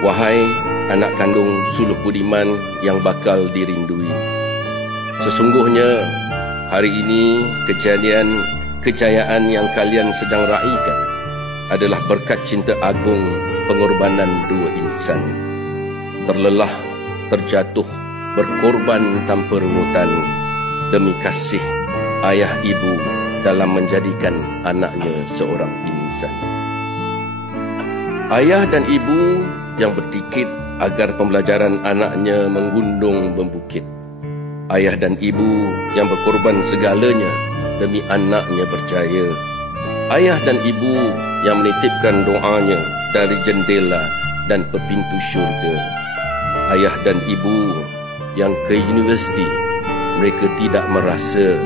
Wahai anak kandung suluh budiman yang bakal dirindui, sesungguhnya hari ini kejayaan yang kalian sedang raikan adalah berkat cinta agung pengorbanan dua insan. Terlelah, terjatuh, berkorban tanpa remutan demi kasih ayah ibu dalam menjadikan anaknya seorang insan. Ayah dan ibu yang berdikit agar pembelajaran anaknya menggundung membukit. Ayah dan ibu yang berkorban segalanya demi anaknya berjaya. Ayah dan ibu yang menitipkan doanya dari jendela dan pintu syurga. Ayah dan ibu yang ke universiti mereka tidak merasa,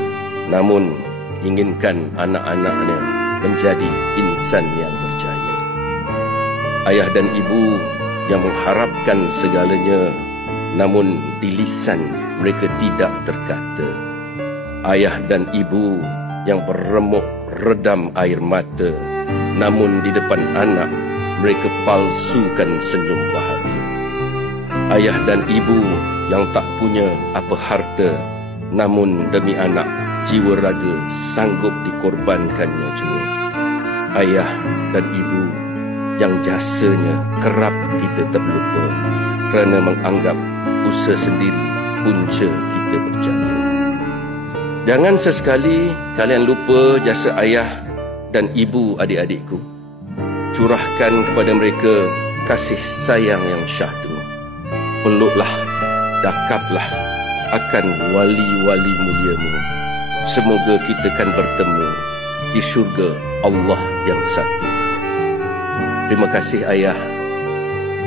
namun inginkan anak-anaknya menjadi insan yang berjaya. Ayah dan ibu yang mengharapkan segalanya, namun di lisan mereka tidak terkata. Ayah dan ibu yang berremuk redam air mata, namun di depan anak mereka palsukan senyum bahagia. Ayah dan ibu yang tak punya apa harta, namun demi anak jiwa raga sanggup dikorbankannya jua. Ayah dan ibu yang jasanya kerap kita terlupa kerana menganggap usaha sendiri punca kita berjaya. Jangan sesekali kalian lupa jasa ayah dan ibu adik-adikku. Curahkan kepada mereka kasih sayang yang syahdu. Peluklah, dakaplah akan wali-wali muliamu. Semoga kita akan bertemu di syurga Allah yang satu. Terima kasih ayah,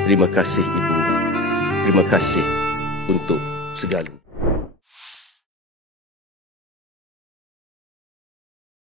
terima kasih ibu, terima kasih untuk segala.